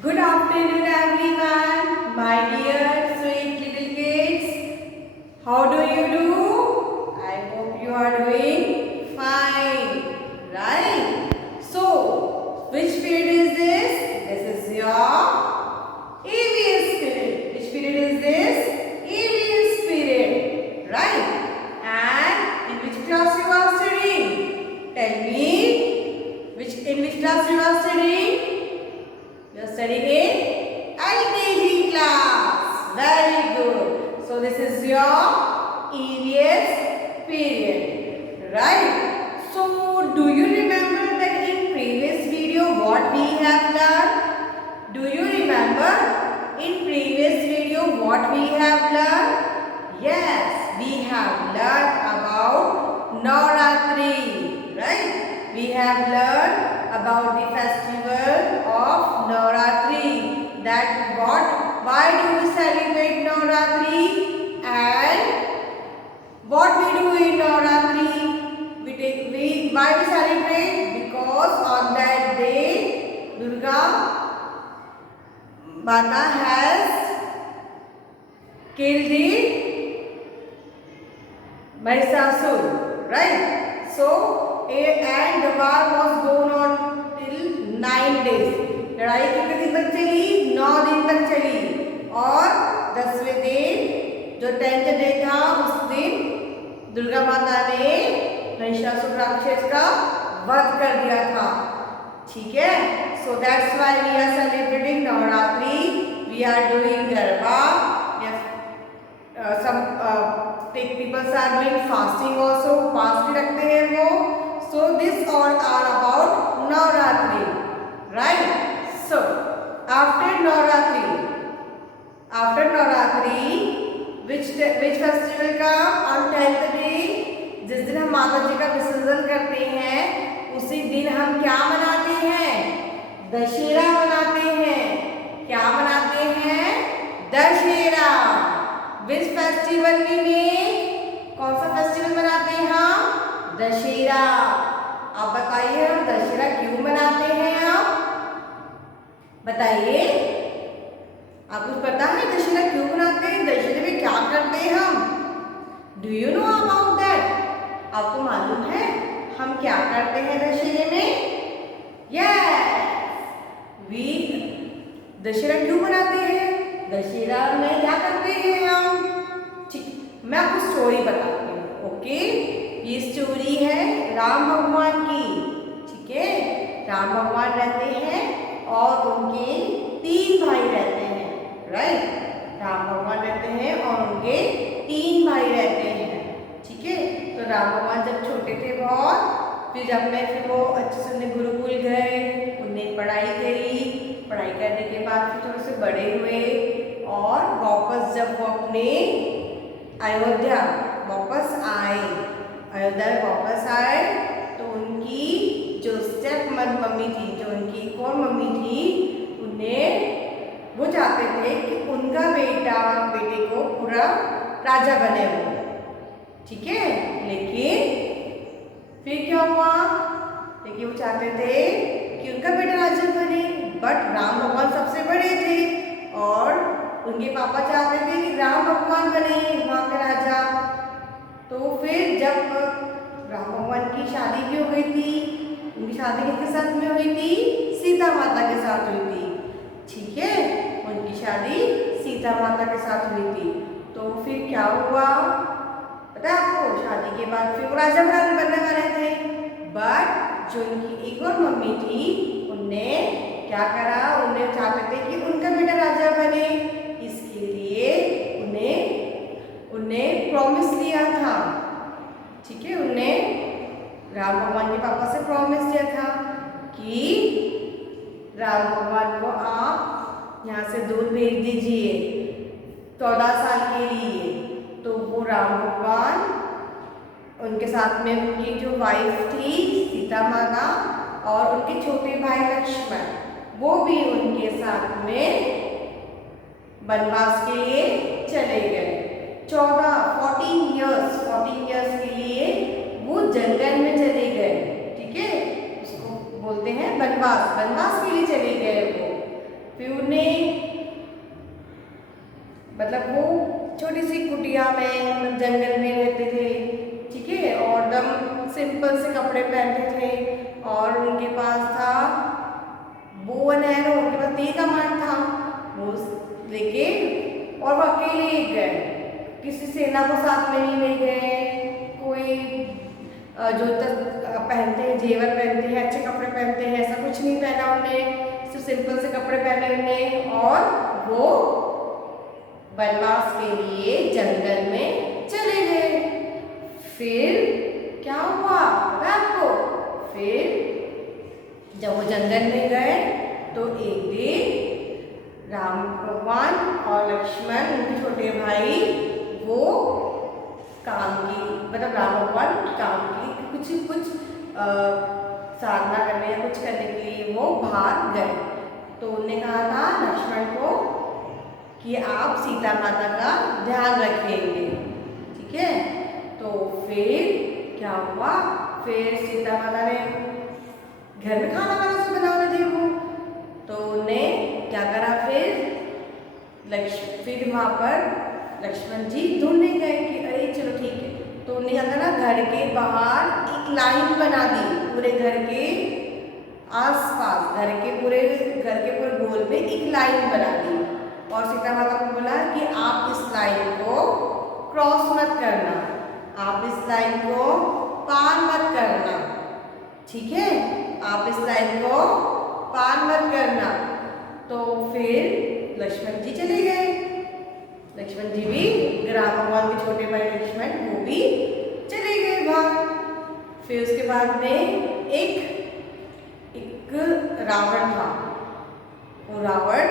Good afternoon, everyone, my dear sweet little kids. How do you do? I hope you are doing fine, right? So, which period is this? This is your EVS period. Which period is this? EVS period, right? And in which class you are studying? Tell me. In which class you are studying? You are studying in LKG class. Very good. So this is your EVS period, right? So do you remember that in previous video what we have learned? Do you remember in previous video what we have learned? Yes, we have learned about Navratri, right? We have learned about the festival of Navratri. Why do we celebrate Navratri and what we do in Navratri? Why we celebrate? Because on that day Durga Mata has killed the Mahisasur, right? So and the war was going on till 9 days. लड़ाई कितने दिन तक चली? 9 दिन तक चली और 10वें दिन जो 10th डे था उस दिन दुर्गा माता ने महिषासुर राक्षस का वध कर दिया था. ठीक है? So that's why we are celebrating Navratri. We are doing Garba. Yes, some people are doing fasting also. Fast भी रखते हैं वो. So this all are about Navratri, right? So after Navratri, which festival का on 10th day जिस दिन हम माता जी का विसर्जन करते हैं उसी दिन हम क्या मनाते हैं? दशहरा मनाते हैं. क्या मनाते हैं? दशहरा. Which festival में कौन सा फेस्टिवल मनाते हैं हम? दशहरा. आप बताइए हम दशहरा क्यों मनाते हैं? आप बताइए. आपको पता है दशहरा क्यों मनाते हैं? दशहरे में क्या करते हैं हम? Do you know about that? आपको मालूम है हम क्या करते हैं दशहरे में? यस, वी दशहरा क्यों मनाते हैं? दशहरा में क्या करते हैं हम? ठीक, मैं आपको स्टोरी बताती हूँ. ओके, ये स्टोरी है राम भगवान की. ठीक है, राम भगवान रहते हैं और उनके 3 भाई रहते हैं. राइट, राम भगवान रहते हैं और उनके 3 भाई रहते हैं. ठीक है, तो राम भगवान जब छोटे थे बहुत, फिर वो अच्छे से उन्हें गुरुकुल गए, उन्हें पढ़ाई करी. पढ़ाई करने के बाद फिर थोड़े से बड़े हुए और वापस जब वो अपने अयोध्या वापस आए तो उनकी जो स्टेप मम्मी थी, जो उनकी एक और मम्मी थी, वो चाहते थे कि उनका बेटे को पूरा राजा बने वो. ठीक है, लेकिन फिर क्या हुआ? लेकिन वो चाहते थे कि उनका बेटा राजा बने, बट राम भगवान सबसे बड़े थे और उनके पापा चाहते थे कि राम भगवान बने वहाँ के राजा. तो फिर जब राम भगवान की शादी भी हो गई थी, उनकी शादी किसके साथ में हुई थी? सीता माता के साथ हुई थी. ठीक है, उनकी शादी सीता माता के साथ हुई थी. तो फिर क्या हुआ पता है आपको? शादी के बाद फिर वो राजा बनने वाले थे, बट जो उनकी एक और मम्मी थी उनने क्या करा? उन्हें चाहते थे कि उनका बेटा राजा बने. इसके लिए उन्हें प्रॉमिस लिया था. ठीक है, उन्हें राम भगवान के पापा से प्रॉमिस लिया था कि राम भगवान को आप यहाँ से दूर भेज दीजिए 14 साल के लिए. तो वो राम भगवान उनके साथ में उनकी जो वाइफ थी सीता माता और उनके छोटे भाई लक्ष्मण, वो भी उनके साथ में वनवास के लिए चले गए. 14 इयर्स के लिए वो जंगल में चले गए. ठीक है, उसको बोलते हैं वनवास के लिए चले गए वो. फिर उन्हें मतलब वो छोटी सी कुटिया में जंगल में रहते थे, ठीक है, और एकदम सिंपल से कपड़े पहनते थे और उनके पास था बो एंड एरो, उनके पास तीर कमान था वो लेके, और वो अकेले गए, किसी सेना को साथ में नहीं ले गए, कोई जो पहनते हैं जेवर पहनते हैं, अच्छे कपड़े पहनते हैं, ऐसा कुछ नहीं पहना उन्होंने, सिर्फ सिंपल से कपड़े पहने उन्होंने, और वो वनवास के लिए जंगल में चले गए। फिर क्या हुआ पता आपको? फिर जब वो जंगल में गए तो एक दिन राम भगवान और लक्ष्मण उनके छोटे भाई वो काम की मतलब राम भगवान काम की कुछ साधना करने या कुछ करने के लिए वो बाहर गए। तो उन्होंने कहा था लक्ष्मण को कि आप सीता माता का ध्यान रखेंगे, ठीक है। तो फिर क्या हुआ? फिर सीता माता ने घर में खाना वाना सब बना रहे थे वो, तो उन्होंने क्या करा फिर वहाँ पर लक्ष्मण जी ढूंढने गए कि अरे चलो ठीक है। तो उन्होंने क्या करा, घर के बाहर एक लाइन बना दी, पूरे घर के आसपास, घर के पूरे गोल में एक लाइन बना दी, और सीता माता को बोला कि आप इस लाइन को क्रॉस मत करना, आप इस लाइन को पार मत करना, ठीक है, आप इस लाइन को पार मत करना। तो फिर लक्ष्मण जी चले गए, लक्ष्मण जी भी राम भगवान के छोटे भाई लक्ष्मण वो भी चले गए बाहर। फिर उसके बाद में एक रावण था, वो रावण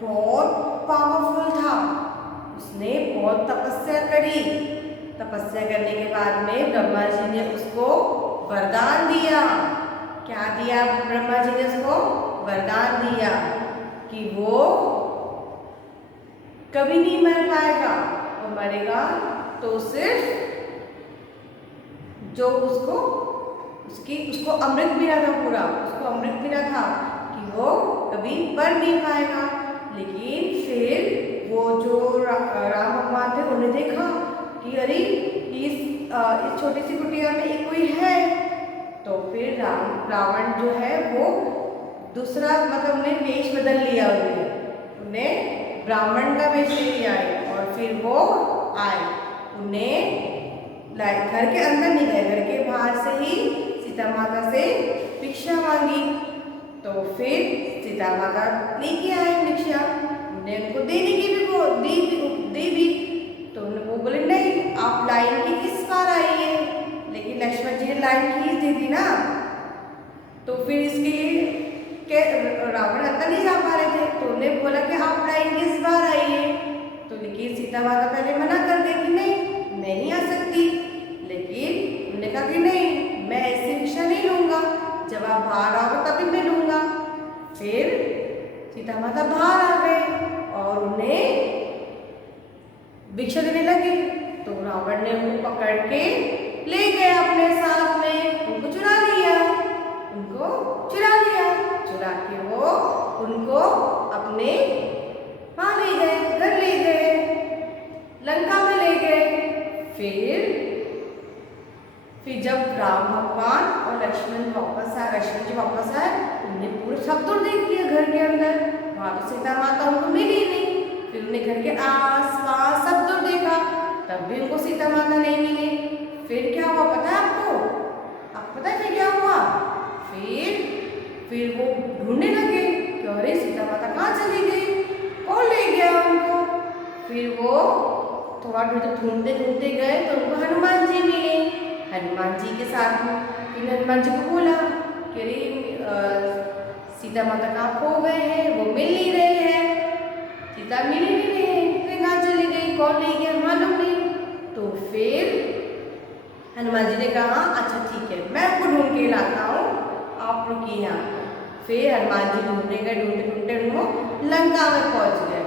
बहुत पावरफुल था, उसने बहुत तपस्या करी, तपस्या करने के बाद में ब्रह्मा जी ने उसको वरदान दिया। क्या दिया ब्रह्मा जी ने उसको? वरदान दिया कि वो कभी नहीं मर पाएगा, और मरेगा तो सिर्फ जो उसको अमृत मिला था, पूरा उसको अमृत मिला था कि वो कभी मर नहीं पाएगा। लेकिन फिर वो जो राम भगवान थे उन्हें देखा कि अरे इस छोटी सी कुटिया में एक कोई है, तो फिर रावण जो है वो दूसरा मतलब उन्हें वेश बदल लिया, उन्हें ब्राह्मण का वेश ले लिया और फिर वो आए, उन्हें घर के अंदर नहीं गए, घर के बाहर से ही सीता माता से भिक्षा मांगी। तो फिर सीता माता लेके आए भिक्षा, उन्हें उनको देने की भी वो दे भी, तो वो बोले नहीं आप लाइन की इस पार आइए, लेकिन लक्ष्मण जी ने लाइन खींच दी थी ना, तो फिर इसके लिए रावण अंदर नहीं जा पा रहे थे, तो उन्हें बोला कि आप लाइन की इस बार आइए। तो लेकिन सीता माता पहले मना कर दी कि नहीं मैं नहीं आ सकती, लेकिन उन्होंने कहा कि नहीं मैं ऐसी भिक्षा नहीं लूँगा, जब आप बाहर आओगे तभी मैं लूँगा। फिर सीता माता बाहर आ गए और उन्हें भिक्षा देने लगे, तो रावण ने उनको पकड़ के ले गए अपने साथ में, उनको चुरा लिया, चुरा के वो उनको अपने वहाँ ले गए, घर ले गए, लंका में ले गए। फिर जब राम भगवान और लक्ष्मण जी वापस आए, उन्हें पूरे सब दूर देख लिया घर के अंदर, वहाँ तो सीता माता उनको मिली नहीं। फिर उन्हें घर के आस पास सब दूर देखा, तब भी उनको सीता माता नहीं मिली। फिर क्या हुआ पता है आपको? आपको पता है क्या हुआ? फिर वो ढूंढने लगे कि अरे सीता माता कहाँ चली गई, कौन ले गया उनको। फिर वो थोड़ा ढूंढते गए तो उनको हनुमान जी मिले। हनुमान जी के साथ फिर हनुमान जी को बोला कि अरे सीता माता कहाँ खो गए हैं, वो मिल नहीं रहे हैं, सीता मिल ही नहीं रहे हैं, फिर कहाँ चली गई, कौन ले गया मालूम नहीं। तो फिर हनुमान जी ने कहा अच्छा ठीक है मैं उनको ढूंढ के लाता हूँ, आप रुकिए यहाँ। फिर हनुमान जी ढूंढते उनको लंका में पहुँच गए।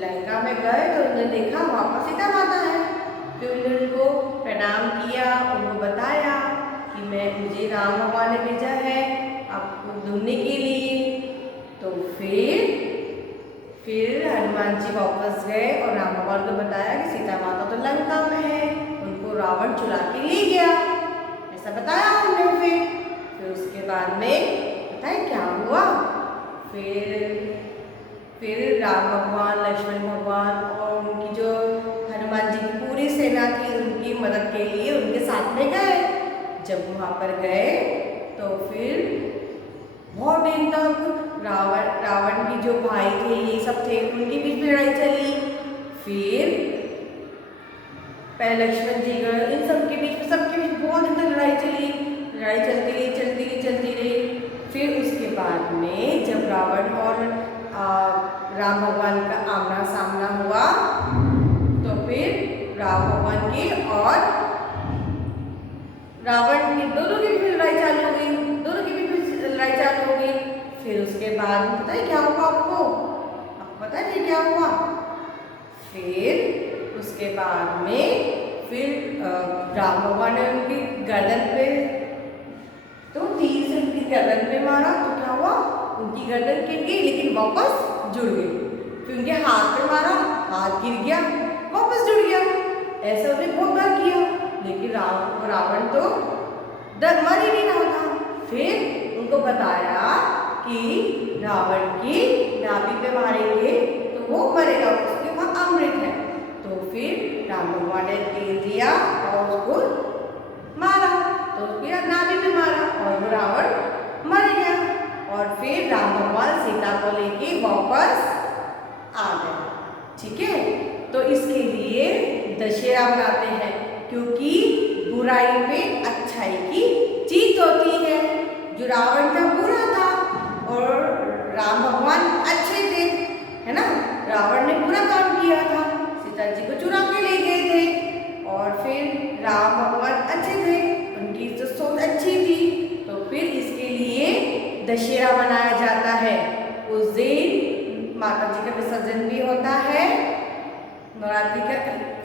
लंका में गए तो उन्होंने देखा वहाँ पर सीता माता है। फिर उन्होंने उनको प्रणाम किया, उनको बताया कि मुझे राम भगवान ने भेजा है आपको ढूंढने के लिए। तो फिर फिर हनुमान जी वापस गए और राम भगवान को बताया कि सीता माता तो लंका में है, उनको रावण चुरा के ले गया, ऐसा बताया हमने। फिर उसके बाद में पता है क्या हुआ? फिर राम भगवान, लक्ष्मण भगवान और उनकी जो हनुमान जी की पूरी सेना थी उनकी मदद के लिए उनके साथ में गए। जब वहाँ पर गए तो फिर बहुत दिन तक रावण की जो भाई थे ये सब थे उनके बीच में लड़ाई चली। फिर पहले लक्ष्मण जी गए, इन सबके बीच बहुत दिन तक लड़ाई चली, लड़ाई चलती रही। फिर उसके बाद में जब रावण और राम भगवान का आमना सामना हुआ तो फिर राम भगवान की और रावण की दोनों की फिर लड़ाई चालू हो गई। फिर उसके बाद पता है क्या हुआ आपको पता है क्या हुआ? फिर उसके बाद में फिर राम भगवान ने उनकी गर्दन पे तो तीर से उनकी गर्दन पे मारा तो क्या हुआ? उनकी गर्दन गिर गई लेकिन वापस जुड़ गई। फिर उनके हाथ पे मारा, हाथ गिर गया, वापस जुड़ गया। ऐसा उन्होंने बहुत बार किया लेकिन रावण तो मर ही नहीं रहा था। फिर उनको बताया कि रावण की नाभि पे मारेंगे तो वो मरेगा, उसके पास अमृत है। तो फिर राम भगवान ने तीर दिया और उसको मारा, तो उसकी नाभि पे मारा और वो रावण मर गया। और फिर राम भगवान सीता को लेके वापस आ गए। ठीक है, तो इसके लिए दशहरा मनाते हैं क्योंकि बुराई पे अच्छाई की जीत होती है। जो रावण था बुरा था और राम भगवान अच्छे थे, है ना। रावण ने बुरा काम किया था, सीता जी को चुरा के ले गए थे और फिर राम भगवान अच्छे थे, उनकी तो सोच अच्छी थी। तो फिर इसके लिए दशहरा मनाया जाता है। उस दिन माता जी का विसर्जन भी होता है, नवरात्रि का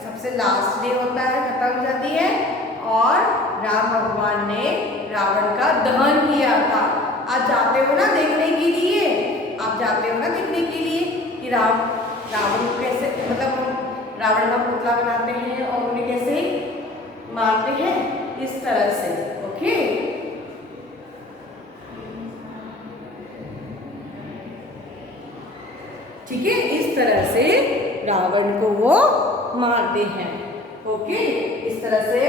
सबसे लास्ट डे होता है, खत्म हो जाती है। और राम भगवान ने रावण का दहन किया था। आप जाते हो ना देखने के लिए, कि रावण को कैसे, मतलब रावण का पुतला बनाते हैं और उन्हें कैसे मारते हैं, इस तरह से। ओके, ठीक है, इस तरह से रावण को वो मारते हैं। ओके, इस तरह से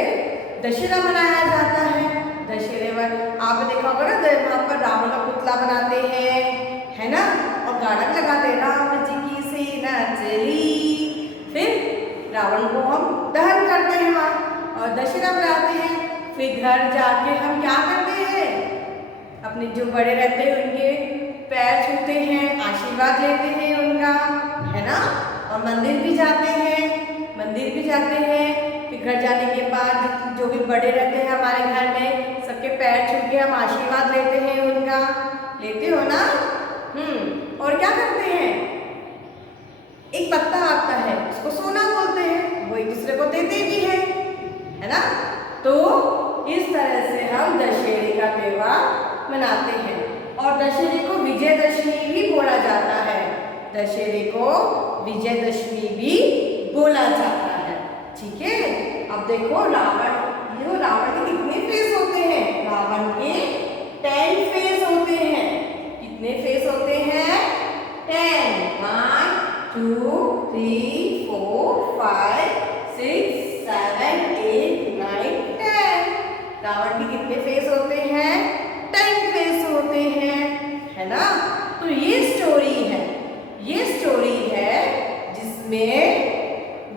दशहरा मनाया जाता है। दशहरे में आपने देखा होगा ना, वहाँ पर रावण का पुतला बनाते हैं, है ना, और गाना लगाते हैं, राम जी की सेना चली। फिर रावण को हम दहन करते हैं वहाँ और दशहरा मनाते हैं। फिर घर जाके हम क्या करते हैं? अपने जो बड़े रहते हैं उनके पैर छूते हैं, आशीर्वाद लेते हैं उनका, है ना। और मंदिर भी जाते हैं। फिर घर जाने के बाद जो भी बड़े रहते हैं हमारे घर में, सबके पैर छू के हम आशीर्वाद लेते हैं उनका। लेते हो ना? और क्या करते हैं? एक पत्ता आता है, उसको सोना बोलते हैं, वो एक दूसरे को देते भी हैं, है ना। तो इस तरह से हम दशहरे का त्योहार मनाते हैं। और दशहरे को विजयदशमी भी बोला जाता है। दशहरे को विजयदशमी भी बोला जाता है। ठीक है, अब देखो रावण के कितने फेस होते हैं? रावण के 10 फेस होते हैं। कितने फेस होते हैं? 10। 1 2 3 4 5 6 7 8 9 10। रावण के कितने फेस होते हैं? 10 फेस होते हैं, है ना। तो ये स्टोरी है जिसमें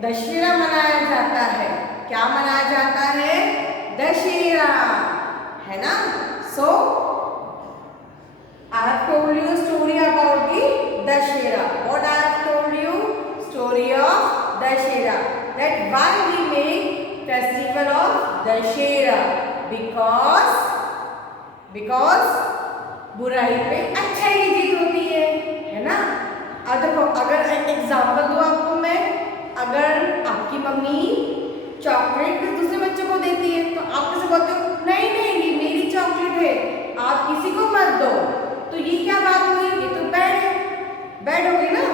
दशहरा मनाया जाता है। क्या मनाया जाता है? दशहरा, है ना। सो I have told you a story about the Dashera. What I have told you? Story of Dashera. That why we make festival of Dashera? Because बुराई पे अच्छाई की जीत होती है ना। अब देखो, अगर एग्जाम्पल दूँ आपको मैं, अगर आपकी मम्मी चॉकलेट दूसरे बच्चों को देती है तो आप कैसे बोलते हो? नहीं ये मेरी चॉकलेट है, आप किसी को मत दो। तो ये क्या बात हुई? ये तो बैड हो गई ना।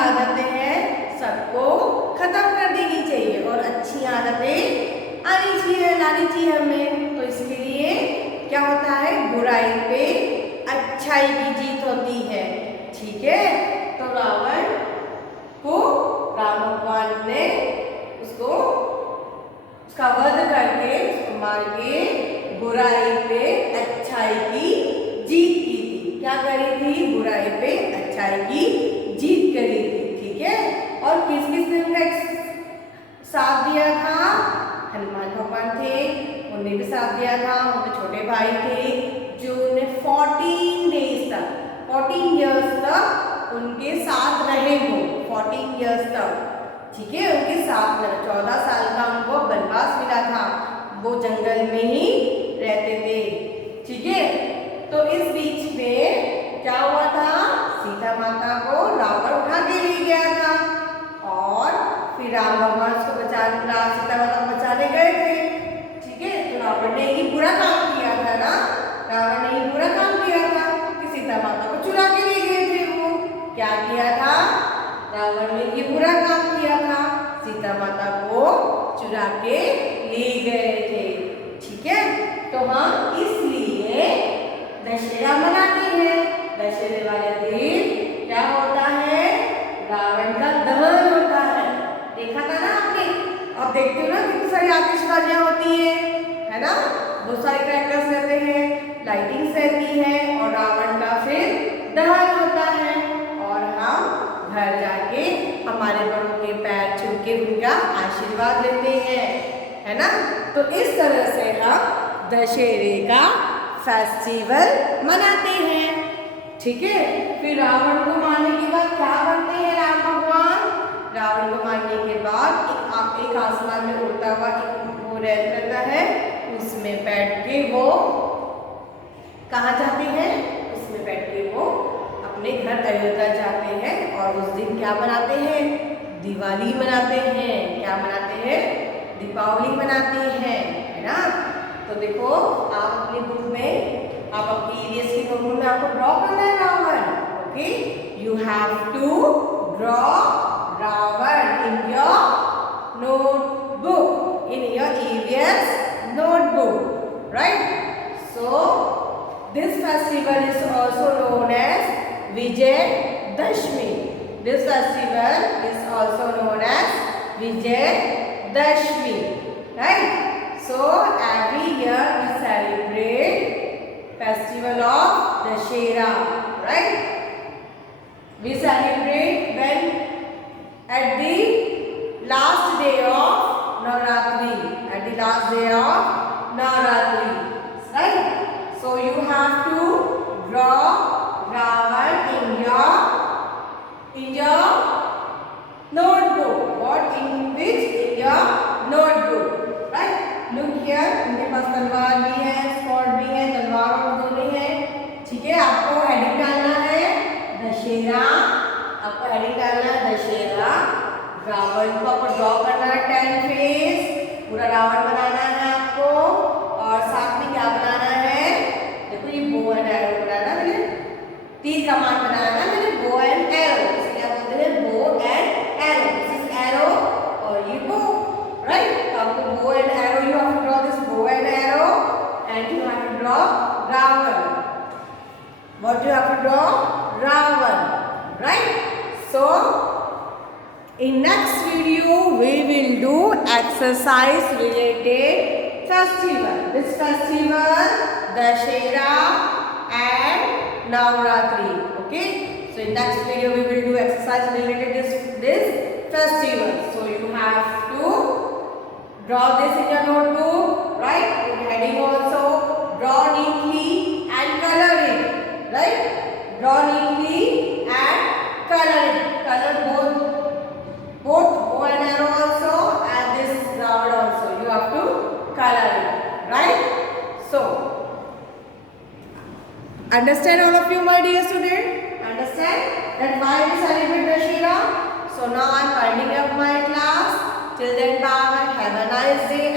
आदतें हैं सबको खत्म कर देनी चाहिए और अच्छी आदतें लानी चाहिए हमें। तो इसके लिए क्या होता है, बुराई पे अच्छाई की जीत होती है। ठीक है, तो रावण को राम भगवान ने उसका वध करके, उसको मार के बुराई पे अच्छाई की जीत की थी। क्या करी थी, बुराई पे अच्छाई की जीत करी थी। ठीक है, और किस किस ने उनका साथ दिया था, हनुमान भगवान थे, उन्होंने भी साथ दिया था। उनके छोटे भाई थे जो उन्हें 14 डेज तक, 14 ईयर्स तक उनके साथ रहे हो, 14 ईयर्स तक। ठीक है, उनके साथ 14 साल का उनको वनवास मिला था, वो जंगल में ही रहते थे। ठीक है, तो इस बीच में क्या हुआ था, सीता माता को रावण उठा के ले गया था और फिर राम भगवान उसको सीता माता को बचाने गए थे। ठीक है, तो रावण ने ही बुरा काम किया था ना, रावण ने ही बुरा काम किया था कि सीता माता को चुरा के ले गए थे। वो क्या किया था, रावण ने ये बुरा काम किया था, सीता माता को चुरा के ले गए थे। ठीक है, तो हम इसलिए दशहरा मनाते हैं। दशहरे वाले दिन क्या होता है, रावण का दहन होता है। देखा था ना आपने, आप देखते हो ना कितनी सारी आतिशबाजियां होती है ना, बहुत सारे क्रैकर्स रहते हैं, लाइटिंग्स रहती है और रावण का फिर दहन होता है और हम घर जाके हमारे बड़ों के पैर छू के उनका आशीर्वाद लेते हैं, है ना। तो इस तरह से हम दशहरे का फेस्टिवल मनाते हैं। ठीक है, फिर रावण को मारने के बाद क्या करते हैं राम भगवान, रावण को मारने के बाद एक आसमान में उड़ता हुआ एक वो रहता है, उसमें बैठ के वो कहाँ जाते हैं, उसमें बैठ के वो अपने घर अयोध्या जाते हैं और उस दिन क्या मनाते हैं, दिवाली मनाते हैं। क्या मनाते हैं, दीपावली मनाते हैं, है ना। तो देखो आप अपनी बुक में, आप अपनी ईवीएस की नोटबुक में आपको ड्रॉ करना है Ravan. Okay, you have to draw Ravan in your notebook, in your EVS notebook, right? So this festival is also known as Vijay Dashmi. This festival is also known as Vijay Dashmi, right? So every year we celebrate festival of Dashera, right? We celebrate when at the last day of Navratri, at the last day of Navratri, right? So you have to draw Ravan in your notebook. What in which? In your notebook, right? Look here, उनके पास तलवार भी है, sword भी है, तलवार और दोनों है। ठीक है, आपको हेडिंग डालना है दशहरा, आपको हेडिंग डालना है दशहरा। रावण को आपको ड्रॉ करना है 10 फेस, पूरा रावण बनाना है आपको और साथ में क्या बनाना है, देखो ये बो एंड एरो बनाना है, मैंने तीर कमान बनाना है, मैंने बो एंड एरो, इसे क्या बोलते हैं, bow and arrow. This is arrow और ये बो, राइट। तो आपको bow and arrow, you have to draw this bow and arrow and you have to draw Ravan. What you have to draw, Ravan, right. So in next video we will do exercise related festival. This festival Dashera and Navratri. Okay. So in next video we will do exercise related this festival. So you have to draw this in your notebook, right? In heading also draw neatly and color it, right? Draw neatly and color it. Color both bow and arrow also and this Ravan also. You have to color it, right? So understand all of you, my dear student? Understand that why we celebrate Dashera? So now I am winding up my class. Till then, bye. Have a nice day.